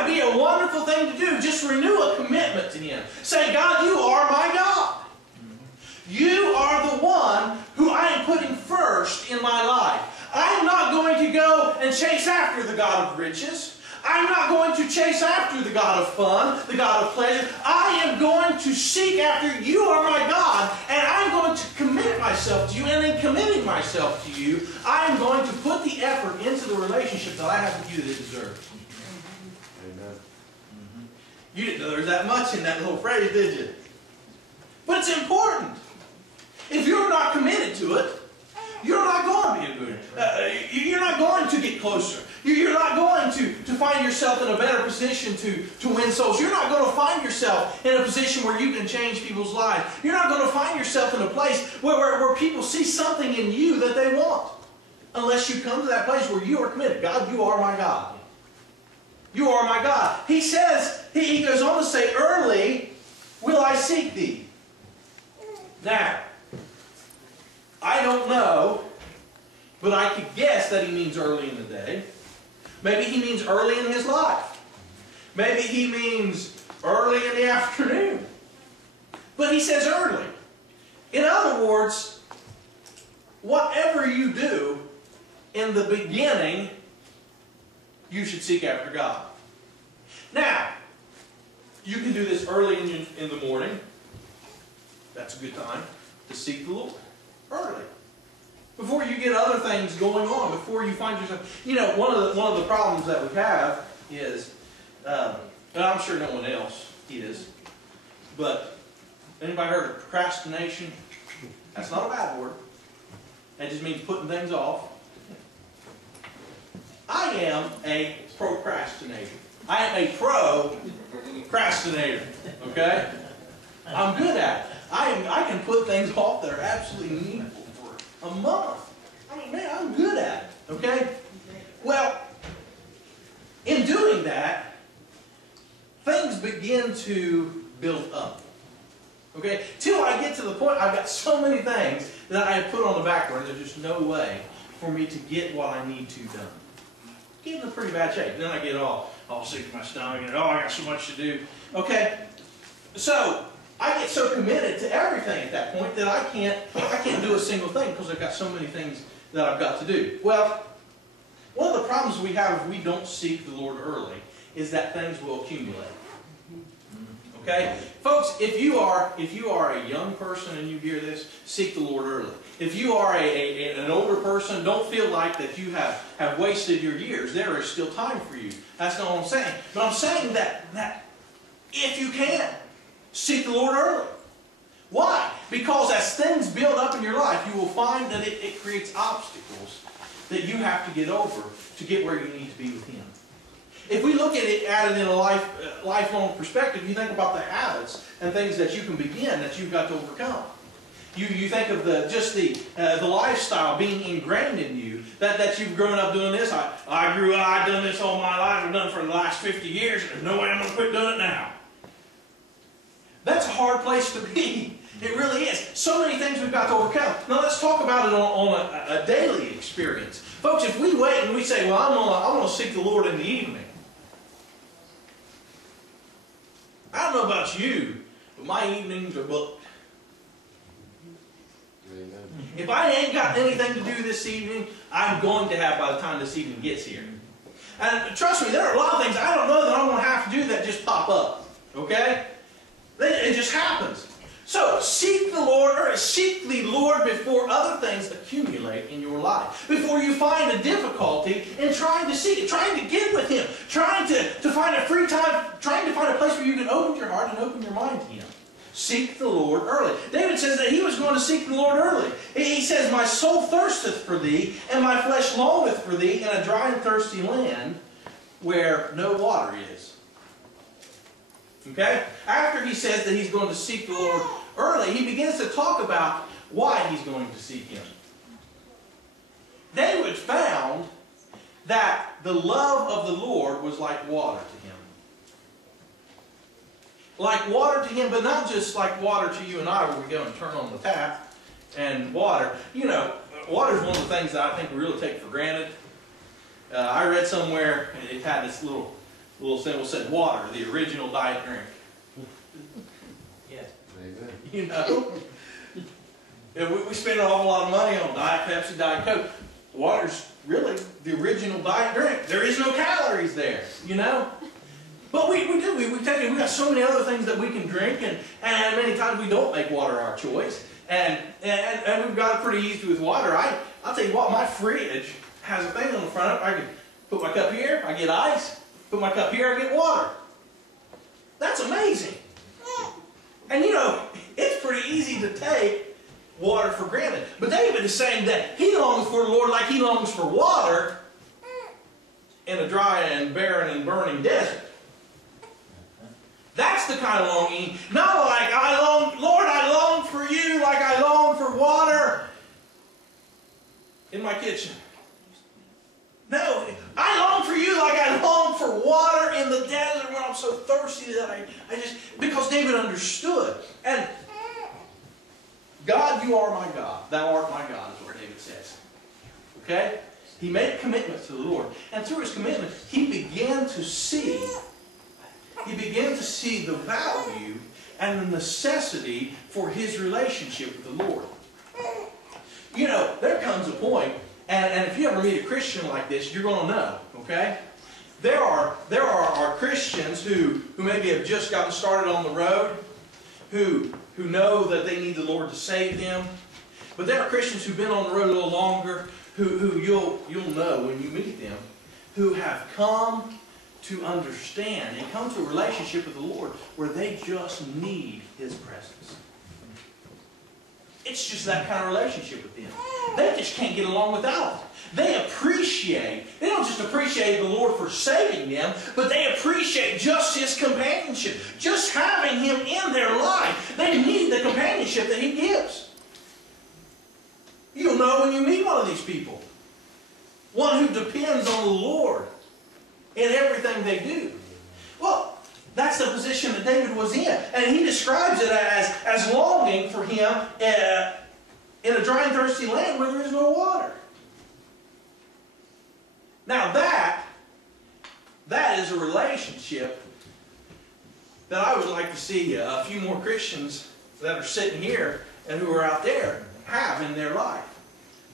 that would be a wonderful thing to do. Just renew a commitment to Him. Say, God, you are my God. You are the one who I am putting first in my life. I am not going to go and chase after the God of riches. I'm not going to chase after the God of fun, the God of pleasure. I am going to seek after you are my God, and I'm going to commit myself to you, and in committing myself to you, I am going to put the effort into the relationship that I have with you that it deserves. Amen. You didn't know there was that much in that little phrase, did you? But it's important. If you're not committed to it, you're not going to be doing it. You're not going to get closer. You're not going to find yourself in a better position to win souls. You're not going to find yourself in a position where you can change people's lives. You're not going to find yourself in a place where people see something in you that they want. Unless you come to that place where you are committed. God, you are my God. You are my God. He says, he goes on to say, early will I seek thee. Now, I don't know, but I could guess that he means early in the day. Maybe he means early in his life. Maybe he means early in the afternoon. But he says early. In other words, whatever you do in the beginning, you should seek after God. Now, you can do this early in the morning. That's a good time to seek the Lord. Early. Before you get other things going on, before you find yourself... You know, one of the problems that we have is, and I'm sure no one else is, but anybody heard of procrastination? That's not a bad word. That just means putting things off. I am a procrastinator. I am a procrastinator. Okay? I'm good at it. I can put things off that are absolutely needful for a month. I mean, man, I'm good at it. Okay? Well, in doing that, things begin to build up. Okay? Till I get to the point I've got so many things that I have put on the back burner, there's just no way for me to get what I need to done. Get in a pretty bad shape. Then I get all sick to my stomach and, oh, I got so much to do. Okay? So, I get so committed to everything at that point that I can't do a single thing because I've got so many things that I've got to do. Well, one of the problems we have if we don't seek the Lord early is that things will accumulate. Okay? Folks, if you are a young person and you hear this, seek the Lord early. If you are an older person, don't feel like that you have wasted your years. There is still time for you. That's not what I'm saying. But I'm saying that if you can, seek the Lord early. Why? Because as things build up in your life, you will find that it creates obstacles that you have to get over to get where you need to be with Him. If we look at it in a lifelong perspective, you think about the habits and things that you can begin that you've got to overcome. You think of the lifestyle being ingrained in you, that you've grown up doing this. I've done this all my life. I've done it for the last 50 years. There's no way I'm going to quit doing it now. That's a hard place to be. It really is. So many things we've got to overcome. Now let's talk about it on a daily experience. Folks, if we wait and we say, well, I'm going to seek the Lord in the evening. I don't know about you, but my evenings are booked. Amen. If I ain't got anything to do this evening, I'm going to have by the time this evening gets here. And trust me, there are a lot of things I don't know that I'm going to have to do that just pop up. Okay? It just happens. So, seek the Lord, or seek the Lord before other things accumulate in your life. Before you find a difficulty in trying to seek it, trying to get with Him, trying to find a free time, trying to find a place where you can open your heart and open your mind to Him. Seek the Lord early. David says that he was going to seek the Lord early. He says, my soul thirsteth for thee, and my flesh longeth for thee in a dry and thirsty land where no water is. Okay? After he says that he's going to seek the Lord early, he begins to talk about why he's going to seek Him. David found that the love of the Lord was like water to him. Like water to him, but not just like water to you and I, where we go and turn on the tap and water. You know, water is one of the things that I think we really take for granted. I read somewhere, it had this little A little symbol said water, the original diet drink. Yes. Amen. You know? And we spend an awful lot of money on Diet Pepsi, Diet Coke. Water's really the original diet drink. There is no calories there, you know? But we take it. We got so many other things that we can drink, and many times we don't make water our choice. And we've got it pretty easy with water. I'll tell you what, my fridge has a thing on the front. I can put my cup here, I get ice. Put my cup here, I get water. That's amazing. And you know, it's pretty easy to take water for granted. But David is saying that he longs for the Lord like he longs for water in a dry and barren and burning desert. That's the kind of longing, not like Lord, I long for you like I long for water in my kitchen. No, I long for you like I long for water in the desert when I'm so thirsty that I just, because David understood. And God, you are my God. Thou art my God, is what David says. Okay? He made a commitment to the Lord. And through his commitment, he began to see the value and the necessity for his relationship with the Lord. You know, there comes a point, and if you ever meet a Christian like this, you're going to know, okay? There are Christians who maybe have just gotten started on the road, who know that they need the Lord to save them. But there are Christians who've been on the road a little longer, who you'll know when you meet them, who have come to understand and come to a relationship with the Lord where they just need His presence. It's just that kind of relationship with them. They just can't get along without it. They don't just appreciate the Lord for saving them, but they appreciate just His companionship. Just having Him in their life. They need the companionship that He gives. You'll know when you meet one of these people. One who depends on the Lord in everything they do. Well, that's the position that David was in. And he describes it as longing for Him in a dry and thirsty land where there is no water. Now that is a relationship that I would like to see a few more Christians that are sitting here and who are out there have in their life.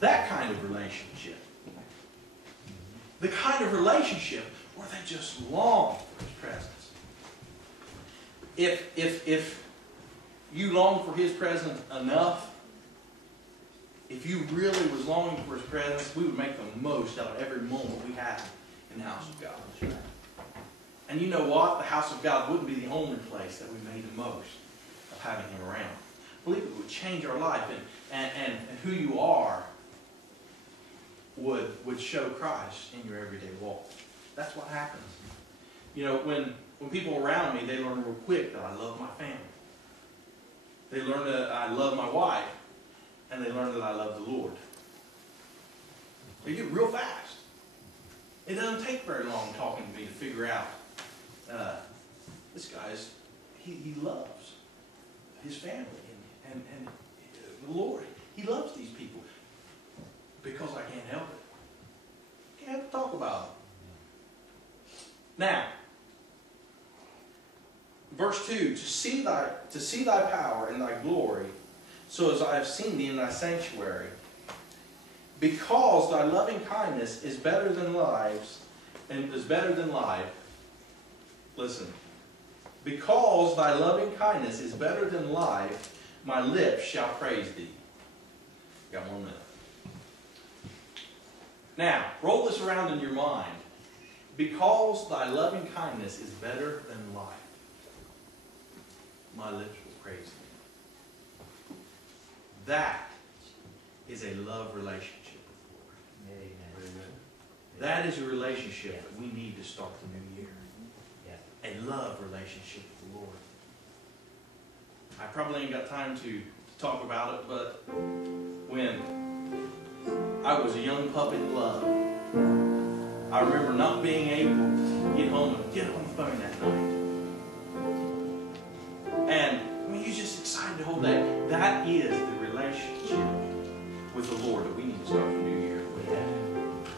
That kind of relationship. The kind of relationship where they just long for His presence. If you long for His presence enough, if you really was longing for His presence, we would make the most out of every moment we have in the house of God. And you know what? The house of God wouldn't be the only place that we made the most of having Him around. I believe it would change our life, and who you are would show Christ in your everyday walk. That's what happens. You know, when people around me, they learn real quick that I love my family. They learn that I love my wife, and they learn that I love the Lord. They do it real fast. It doesn't take very long talking to me to figure out this guy's, he loves his family and the Lord. He loves these people because I can't help it. Can't talk about it. Now, verse 2, to see thy power and thy glory, so as I have seen thee in thy sanctuary, because thy loving kindness is better than lives, and is better than life. Listen. Because thy loving kindness is better than life, my lips shall praise thee. Got 1 minute. Now, roll this around in your mind. Because thy loving kindness is better than life, my lips will praise thee. That is a love relationship with the Lord. Amen. That is a relationship that we need to start the new year. Yeah. A love relationship with the Lord. I probably ain't got time to talk about it, but when I was a young pup in love, I remember not being able to get home and get on the phone that night. And I mean, you're just excited to hold that. That is the relationship with the Lord that we need to start the new year with.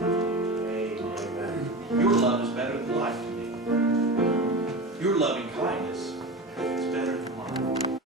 Amen. Your love is better than life to me. loving kindness.